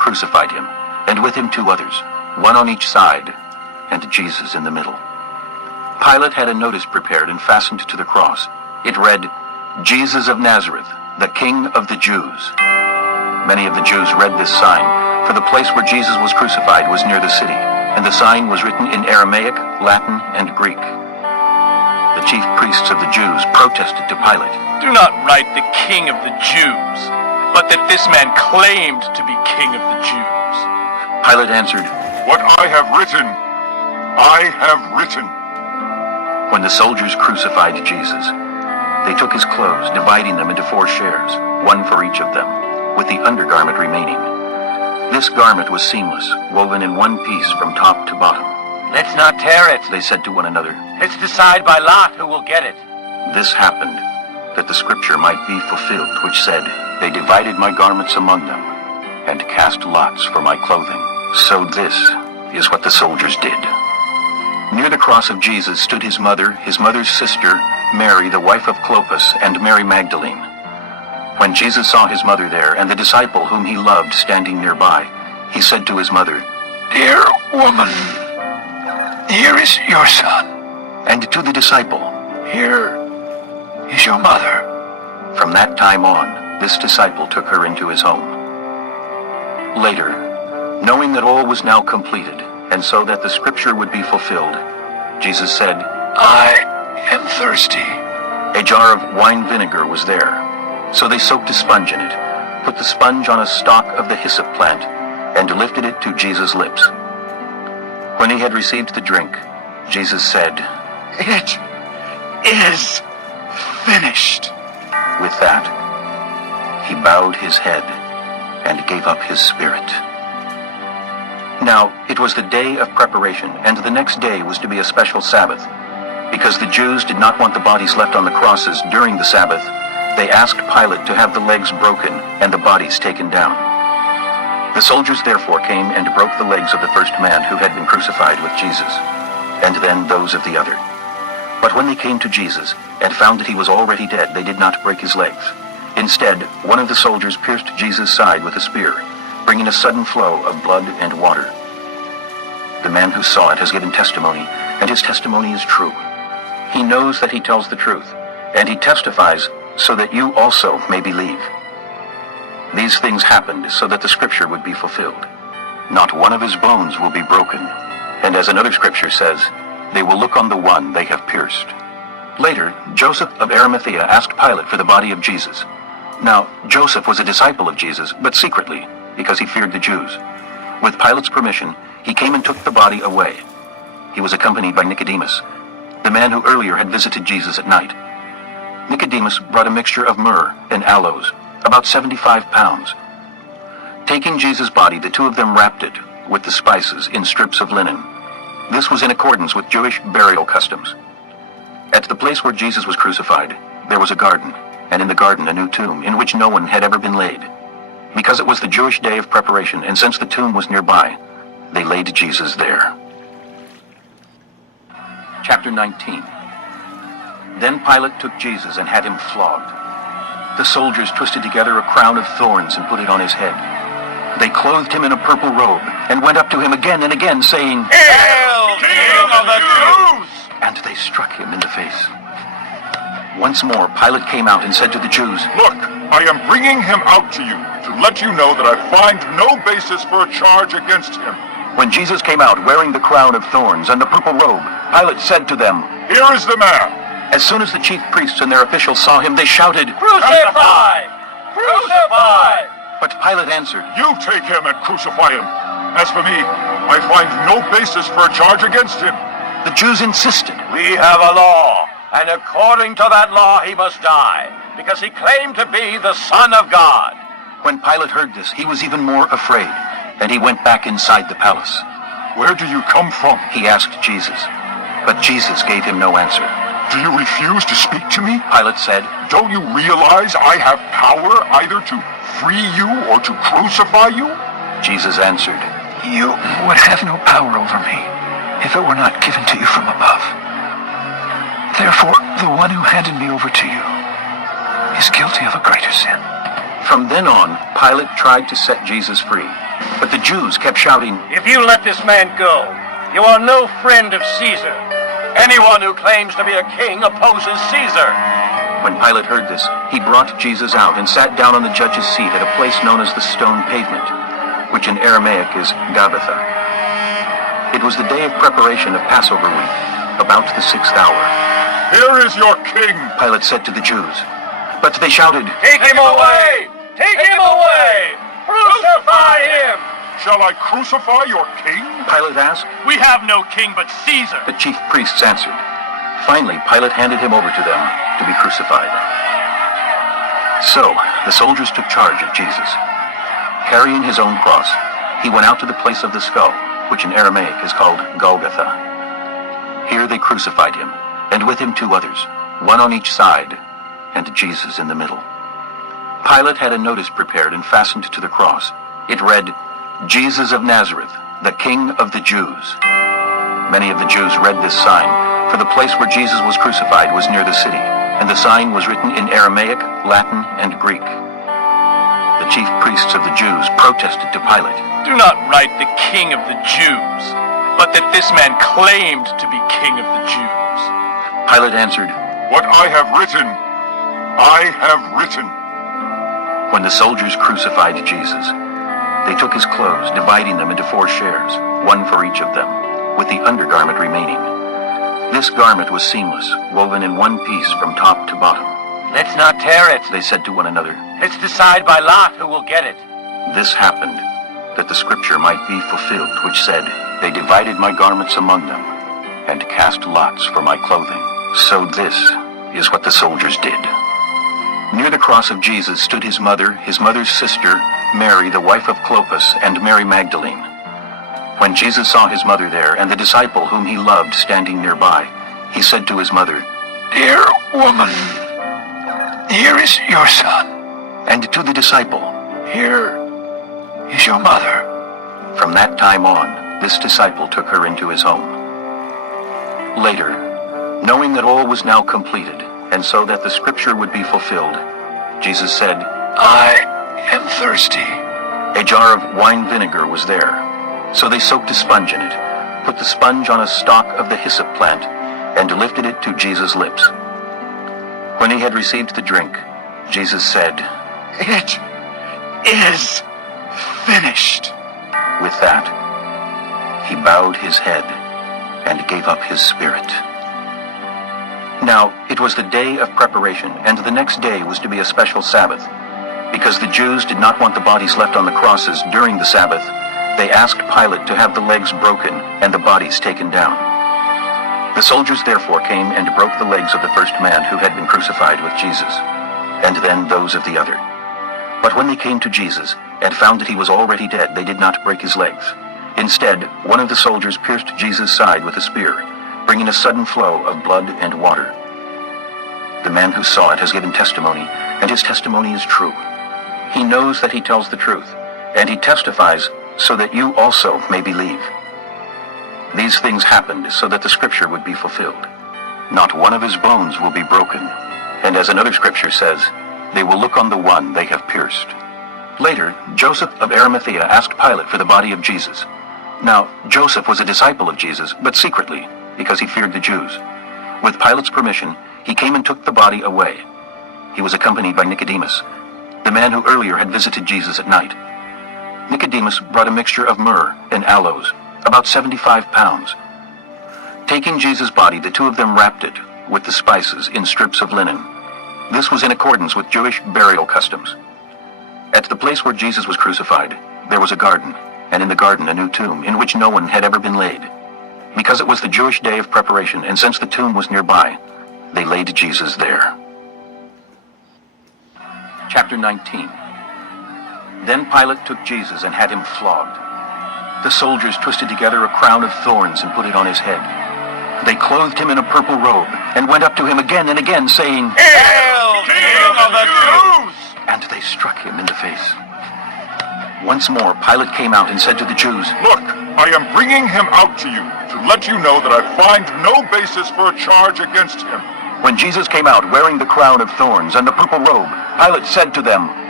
crucified him, and with him 2 others, one on each side, and Jesus in the middle. Pilate had a notice prepared and fastened to the cross. It read, "Jesus of Nazareth, the King of the Jews." Many of the Jews read this sign, for the place where Jesus was crucified was near the city, and the sign was written in Aramaic, Latin, and Greek. The chief priests of the Jews protested to Pilate, "Do not write the King of the Jews, but that this man claimed to be King of the Jews." Pilate answered, "What I have written, I have written." When the soldiers crucified Jesus, they took his clothes, dividing them into 4 shares, one for each of them, with the undergarment remaining. This garment was seamless, woven in one piece from top to bottom. "Let's not tear it," They said to one another. "Let's decide by lot who will get it." This happened, that the scripture might be fulfilled, which said, "They divided my garments among them, and cast lots for my clothing." So this is what the soldiers did. Near the cross of Jesus stood his mother's sister, Mary, the wife of Clopas, and Mary Magdalene. When Jesus saw his mother there, and the disciple whom he loved standing nearby, he said to his mother, "Dear woman, here is your son." And to the disciple, "Here is your mother." From that time on, this disciple took her into his home. Later, knowing that all was now completed, and so that the scripture would be fulfilled, Jesus said, "I am thirsty." A jar of wine vinegar was there. So they soaked a sponge in it, put the sponge on a stalk of the hyssop plant, and lifted it to Jesus' lips. When he had received the drink, Jesus said, "It is finished." With that, he bowed his head and gave up his spirit. Now, it was the day of preparation, and the next day was to be a special Sabbath. Because the Jews did not want the bodies left on the crosses during the Sabbath, they asked Pilate to have the legs broken and the bodies taken down. The soldiers therefore came and broke the legs of the first man who had been crucified with Jesus, and then those of the other. But when they came to Jesus and found that he was already dead, they did not break his legs. Instead, one of the soldiers pierced Jesus' side with a spear, bringing a sudden flow of blood and water. The man who saw it has given testimony, and his testimony is true. He knows that he tells the truth, and he testifies so that you also may believe. These things happened so that the scripture would be fulfilled. Not one of his bones will be broken. And as another scripture says, they will look on the one they have pierced. Later, Joseph of Arimathea asked Pilate for the body of Jesus. Now, Joseph was a disciple of Jesus, but secretly, because he feared the Jews. With Pilate's permission, he came and took the body away. He was accompanied by Nicodemus, the man who earlier had visited Jesus at night. Nicodemus brought a mixture of myrrh and aloes, about 75 pounds. Taking Jesus' body, the 2 of them wrapped it with the spices in strips of linen. This was in accordance with Jewish burial customs. At the place where Jesus was crucified, there was a garden, and in the garden a new tomb, in which no one had ever been laid. Because it was the Jewish day of preparation, and since the tomb was nearby, they laid Jesus there. Chapter 19. Then Pilate took Jesus and had him flogged. The soldiers twisted together a crown of thorns and put it on his head. They clothed him in a purple robe and went up to him again and again, saying, "Hail, King of the Jews!" And they struck him in the face. Once more, Pilate came out and said to the Jews, "Look, I am bringing him out to you to let you know that I find no basis for a charge against him." When Jesus came out wearing the crown of thorns and the purple robe, Pilate said to them, "Here is the man." As soon as the chief priests and their officials saw him, they shouted, "Crucify! Crucify!" But Pilate answered, "You take him and crucify him. As for me, I find no basis for a charge against him." The Jews insisted, "We have a law, and according to that law he must die, because he claimed to be the Son of God." When Pilate heard this, he was even more afraid, and he went back inside the palace. "Where do you come from?" He asked Jesus, but Jesus gave him no answer. "Do you refuse to speak to me?" Pilate said, "Don't you realize I have power either to free you or to crucify you?" Jesus answered, "You would have no power over me if it were not given to you from above. Therefore, the one who handed me over to you is guilty of a greater sin." From then on, Pilate tried to set Jesus free, but the Jews kept shouting, If you let this man go, you are no friend of Caesar. Anyone who claims to be a king opposes Caesar. When Pilate heard this, he brought Jesus out and sat down on the judge's seat at a place known as the Stone Pavement, which in Aramaic is Gabbatha. It was the day of preparation of Passover week, about the 6th hour. Here is your king! Pilate said to the Jews, but they shouted, Take him away! Take him away! Crucify him! Shall I crucify your king? Pilate asked. We have no king but Caesar. The chief priests answered. Finally, Pilate handed him over to them to be crucified. So, the soldiers took charge of Jesus. Carrying his own cross, he went out to the place of the skull, which in Aramaic is called Golgotha. Here they crucified him, and with him 2 others, one on each side, and Jesus in the middle. Pilate had a notice prepared and fastened to the cross. It read, Jesus of Nazareth, the King of the Jews. Many of the Jews read this sign, for the place where Jesus was crucified was near the city, and the sign was written in Aramaic, Latin, and Greek. The chief priests of the Jews protested to Pilate. Do not write the king of the Jews, but that this man claimed to be king of the Jews. Pilate answered, What I have written, I have written. When the soldiers crucified Jesus, they took his clothes, dividing them into 4 shares, one for each of them, with the undergarment remaining. This garment was seamless, woven in one piece from top to bottom. Let's not tear it. They said to one another, Let's decide by lot who will get it. This happened, that the scripture might be fulfilled, which said, They divided my garments among them, and cast lots for my clothing. So this is what the soldiers did. Near the cross of Jesus stood his mother's sister, Mary, the wife of Clopas, and Mary Magdalene. When Jesus saw his mother there, and the disciple whom he loved standing nearby, he said to his mother, Dear woman, here is your son. And to the disciple, Here is your mother. From that time on, this disciple took her into his home. Later, knowing that all was now completed, and so that the scripture would be fulfilled, Jesus said, I am thirsty. A jar of wine vinegar was there. So they soaked a sponge in it, put the sponge on a stalk of the hyssop plant, and lifted it to Jesus' lips. When he had received the drink, Jesus said, It is finished. With that, he bowed his head and gave up his spirit. Now, it was the day of preparation, and the next day was to be a special Sabbath. Because the Jews did not want the bodies left on the crosses during the Sabbath, they asked Pilate to have the legs broken and the bodies taken down. The soldiers therefore came and broke the legs of the first man who had been crucified with Jesus, and then those of the other. But when they came to Jesus and found that he was already dead, they did not break his legs. Instead, one of the soldiers pierced Jesus' side with a spear, bringing a sudden flow of blood and water. The man who saw it has given testimony, and his testimony is true. He knows that he tells the truth, and he testifies so that you also may believe. These things happened so that the scripture would be fulfilled. Not one of his bones will be broken. And as another scripture says, they will look on the one they have pierced. Later, Joseph of Arimathea asked Pilate for the body of Jesus. Now, Joseph was a disciple of Jesus, but secretly, because he feared the Jews. With Pilate's permission, he came and took the body away. He was accompanied by Nicodemus, the man who earlier had visited Jesus at night. Nicodemus brought a mixture of myrrh and aloes, about 75 pounds. Taking Jesus' body, the 2 of them wrapped it with the spices in strips of linen. This was in accordance with Jewish burial customs. At the place where Jesus was crucified, there was a garden, and in the garden a new tomb, in which no one had ever been laid. Because it was the Jewish day of preparation, and since the tomb was nearby, they laid Jesus there. Chapter 19. Then Pilate took Jesus and had him flogged. The soldiers twisted together a crown of thorns and put it on his head. They clothed him in a purple robe and went up to him again and again, saying, Hail, King of the Jews! And they struck him in the face. Once more, Pilate came out and said to the Jews, Look, I am bringing him out to you to let you know that I find no basis for a charge against him. When Jesus came out wearing the crown of thorns and the purple robe, Pilate said to them,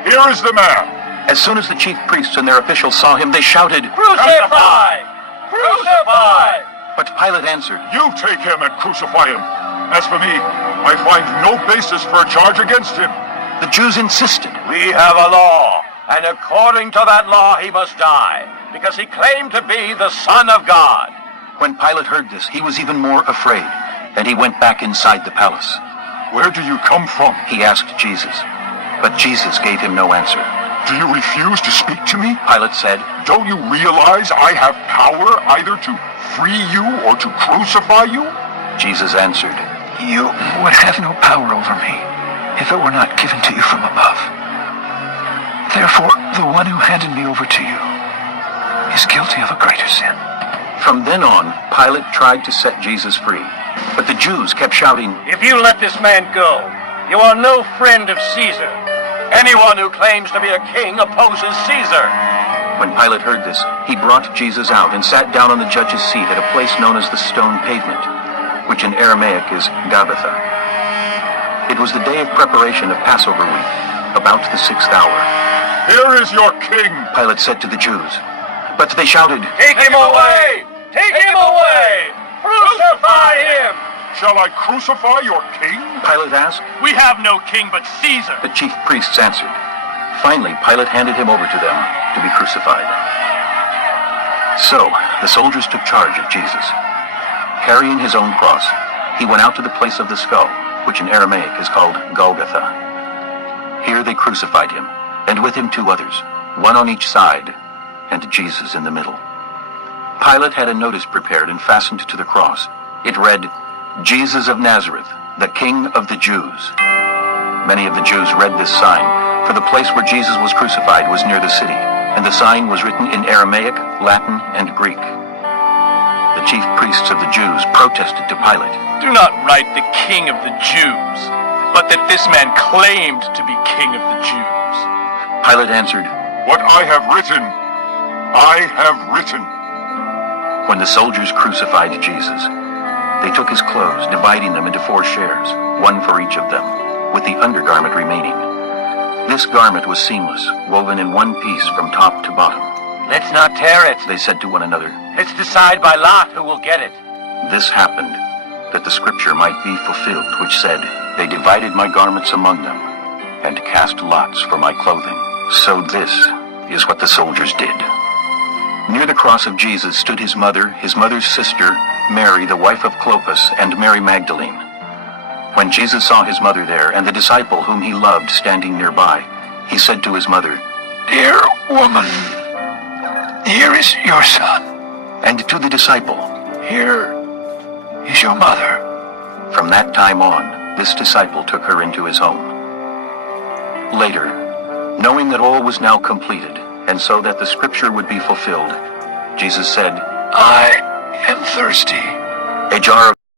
Here is the man. As soon as the chief priests and their officials saw him, they shouted, Crucify! Crucify! But Pilate answered, You take him and crucify him. As for me, I find no basis for a charge against him. The Jews insisted. We have a law, and according to that law he must die, because he claimed to be the Son of God. When Pilate heard this, he was even more afraid, and he went back inside the palace. Where do you come from? He asked Jesus, but Jesus gave him no answer. Do you refuse to speak to me? Pilate said, Don't you realize I have power either to free you or to crucify you? Jesus answered, You would have no power over me if it were not given to you from above. Therefore, the one who handed me over to you is guilty of a greater sin. From then on, Pilate tried to set Jesus free, but the Jews kept shouting, If you let this man go, you are no friend of Caesar. Anyone who claims to be a king opposes Caesar. When Pilate heard this, he brought Jesus out and sat down on the judge's seat at a place known as the Stone Pavement, which in Aramaic is Gabbatha. It was the day of preparation of Passover week, about the 6th hour. Here is your king. Pilate said to the Jews, but they shouted, Take him away! Take him away! Crucify him! Shall I crucify your king? Pilate asked. We have no king but Caesar. The chief priests answered. Finally, Pilate handed him over to them to be crucified. So, the soldiers took charge of Jesus. Carrying his own cross, he went out to the place of the skull, which in Aramaic is called Golgotha. Here they crucified him, and with him 2 others, one on each side, and Jesus in the middle. Pilate had a notice prepared and fastened to the cross. It read, Jesus of Nazareth, the King of the Jews. Many of the Jews read this sign, for the place where Jesus was crucified was near the city, and the sign was written in Aramaic, Latin, and Greek. The chief priests of the Jews protested to Pilate. Do not write the king of the Jews, but that this man claimed to be king of the Jews. Pilate answered, What I have written, I have written. When the soldiers crucified Jesus, they took his clothes, dividing them into 4 shares, one for each of them, with the undergarment remaining. This garment was seamless, woven in one piece from top to bottom. Let's not tear it. They said to one another, Let's decide by lot who will get it. This happened, that the scripture might be fulfilled, which said, They divided my garments among them, and cast lots for my clothing. So this is what the soldiers did. Near the cross of Jesus stood his mother's sister, Mary, the wife of Clopas, and Mary Magdalene. When Jesus saw his mother there, and the disciple whom he loved standing nearby, he said to his mother, Dear woman, here is your son. And to the disciple, Here is your mother. From that time on, this disciple took her into his home. Later, knowing that all was now completed, and so that the scripture would be fulfilled, Jesus said, I am thirsty. A jar of